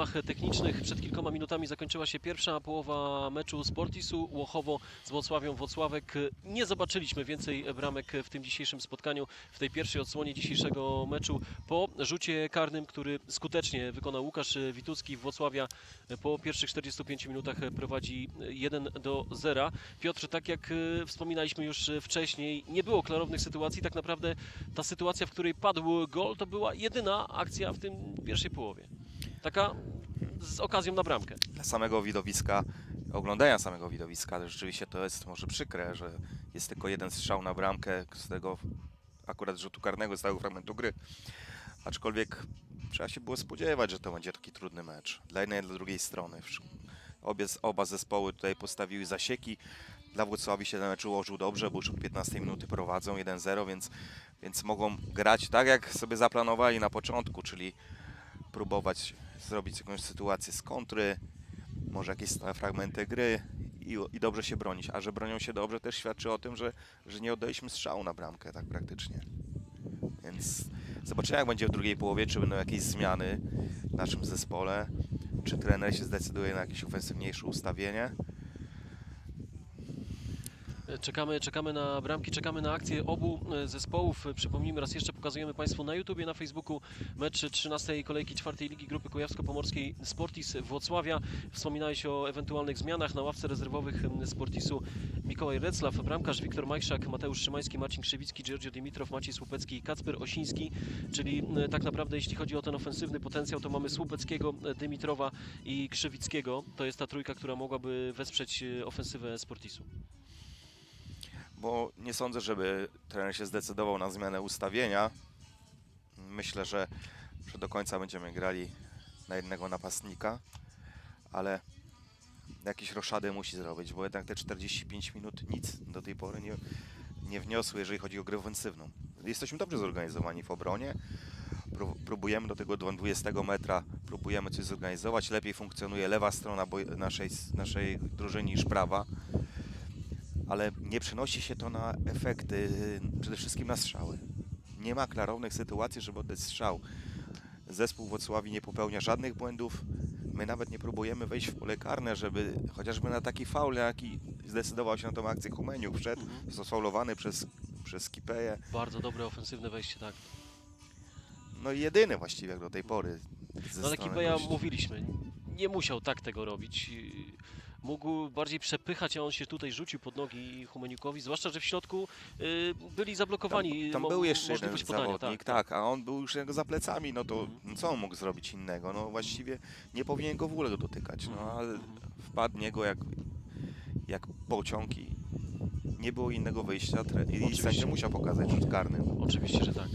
problemach technicznych. Przed kilkoma minutami zakończyła się pierwsza połowa meczu Sportisu Łochowo z Włocławią Włocławek. Nie zobaczyliśmy więcej bramek w tym dzisiejszym spotkaniu, w tej pierwszej odsłonie dzisiejszego meczu po rzucie karnym, który skutecznie wykonał Łukasz Witucki. Włocławia po pierwszych 45 minutach prowadzi 1 do 0. Piotr, tak jak e, wspominaliśmy już wcześniej, nie było klarownych sytuacji. Tak naprawdę ta sytuacja, w której padł gol, to była jedyna akcja w tym pierwszej połowie. Taka z okazją na bramkę. Dla samego widowiska, oglądania samego widowiska, rzeczywiście to jest może przykre, że jest tylko jeden strzał na bramkę z tego akurat rzutu karnego, z tego fragmentu gry. Aczkolwiek trzeba się było spodziewać, że to będzie taki trudny mecz. Dla jednej dla drugiej strony. Obie, oba zespoły tutaj postawiły zasieki. Dla Włocławi się ten mecz ułożył dobrze, bo już od 15 minuty prowadzą 1-0, więc, więc mogą grać tak, jak sobie zaplanowali na początku, czyli próbować zrobić jakąś sytuację z kontry, może jakieś fragmenty gry i, i dobrze się bronić. A że bronią się dobrze też świadczy o tym, że, że nie oddaliśmy strzału na bramkę tak praktycznie. Więc zobaczymy jak będzie w drugiej połowie, czy będą jakieś zmiany w naszym zespole, czy trener się zdecyduje na jakieś ofensywniejsze ustawienie. Czekamy, czekamy na bramki, czekamy na akcję obu e, zespołów. Przypomnijmy raz jeszcze, pokazujemy Państwu na YouTubie, na Facebooku mecz 13 kolejki czwartej Ligi Grupy Kujawsko-Pomorskiej Sportis Włocławia. Wspominałeś o ewentualnych zmianach na ławce rezerwowych Sportisu Mikołaj Reclaw, bramkarz Wiktor Majszak, Mateusz Szymański, Marcin Krzywicki, Giorgio Dimitrow, Maciej Słupecki i Kacper Osiński. Czyli tak naprawdę jeśli chodzi o ten ofensywny potencjał, to mamy Słupeckiego, Dymitrowa i Krzywickiego. To jest ta trójka, która mogłaby wesprzeć e, ofensywę Sportisu. Bo nie sądzę, żeby trener się zdecydował na zmianę ustawienia. Myślę, że, że do końca będziemy grali na jednego napastnika, ale jakieś roszady musi zrobić, bo jednak te 45 minut nic do tej pory nie, nie wniosły, jeżeli chodzi o grę ofensywną. Jesteśmy dobrze zorganizowani w obronie. Pró- Próbujemy do tego 20 metra, próbujemy coś zorganizować. Lepiej funkcjonuje lewa strona naszej, naszej drużyny niż prawa nie przenosi się to na efekty, przede wszystkim na strzały. Nie ma klarownych sytuacji, żeby oddać strzał. Zespół Wrocławi nie popełnia żadnych błędów. My nawet nie próbujemy wejść w pole karne, żeby chociażby na taki faul, jaki zdecydował się na tą akcję Humeniuk, wszedł, został faulowany przez, przez Kipeję. Bardzo dobre ofensywne wejście, tak. No i jedyny właściwie jak do tej pory. No Kipeja gości. mówiliśmy, nie musiał tak tego robić. Mógł bardziej przepychać, a on się tutaj rzucił pod nogi Humeniukowi, zwłaszcza, że w środku y, byli zablokowani. Tam, tam był jeszcze jeden podania, zawodnik, tak, a on był już jego za plecami, no to Mhm. co on mógł zrobić innego? No właściwie nie powinien go w ogóle dotykać, no Mhm, ale wpadł niego jak, jak pociąg i nie było innego wyjścia i sędzia musiał pokazać rzut karny. Oczywiście, że tak.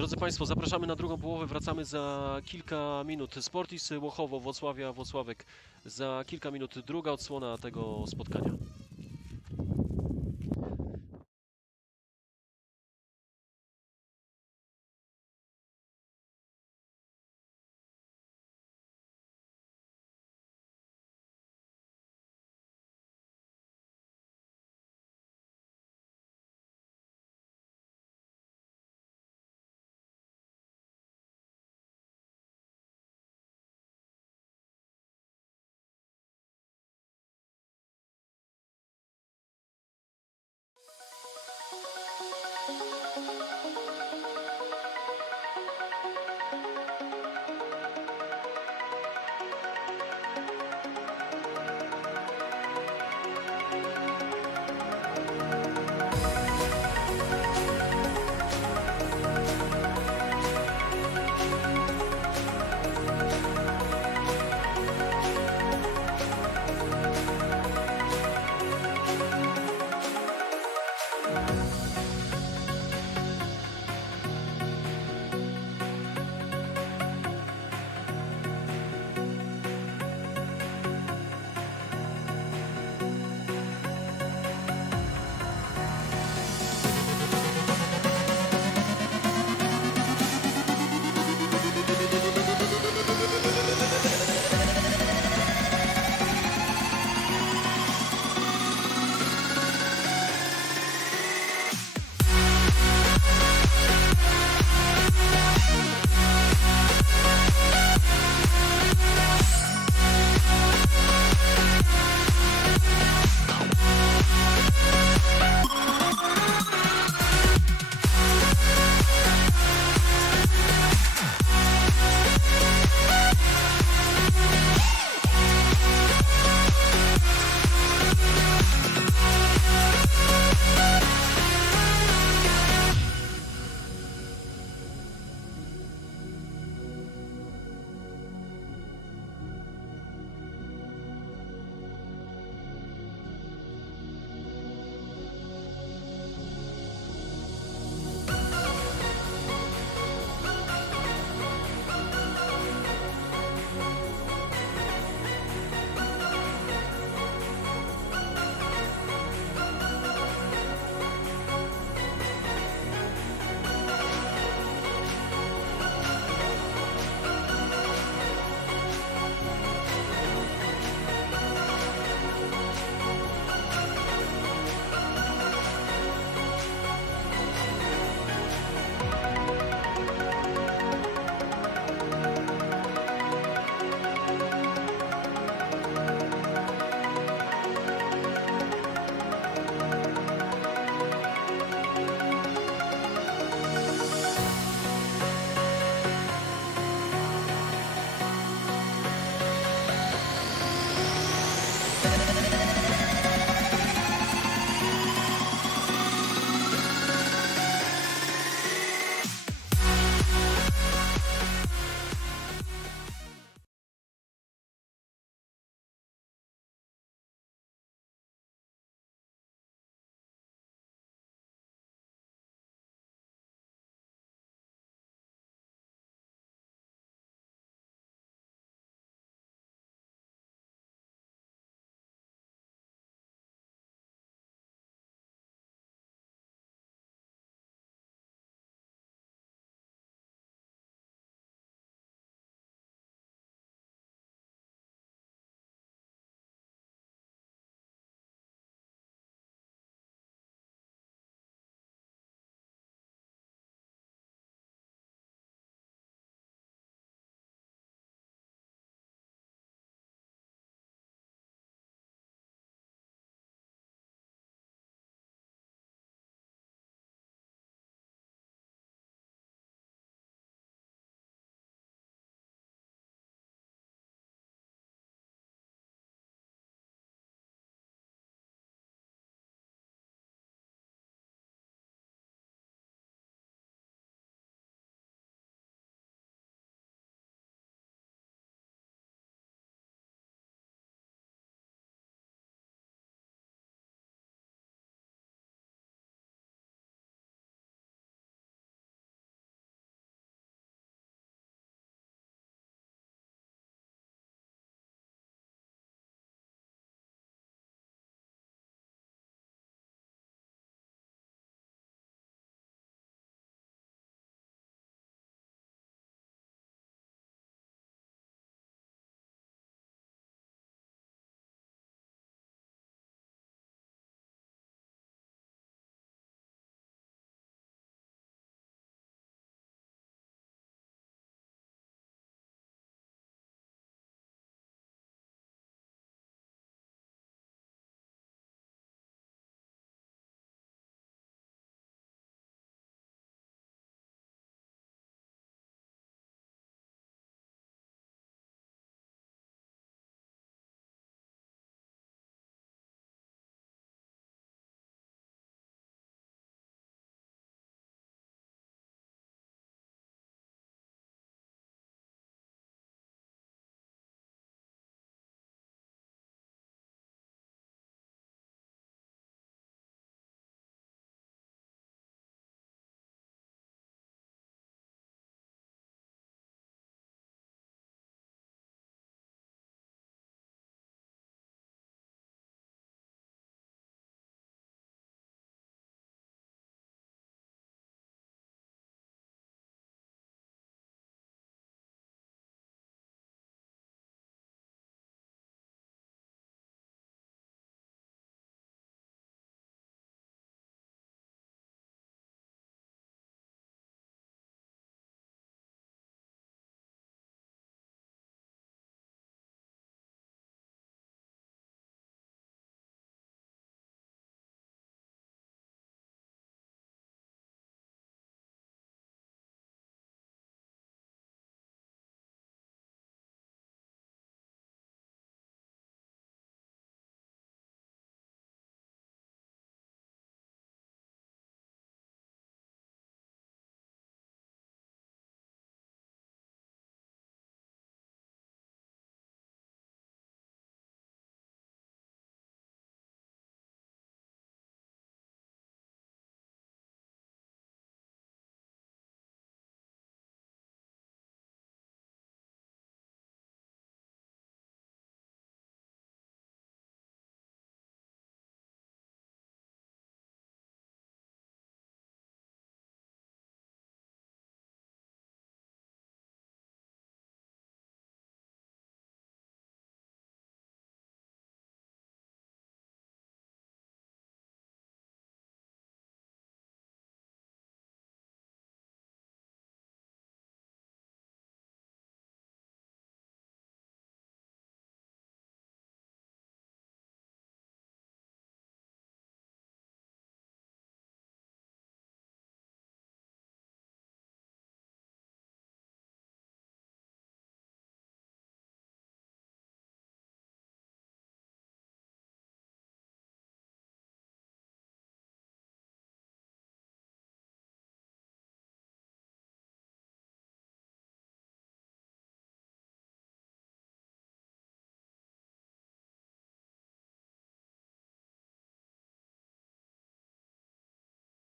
Drodzy Państwo, zapraszamy na drugą połowę. Wracamy za kilka minut. Sportis Łochowo, Włocławia, Włocławek. Za kilka minut druga odsłona tego spotkania.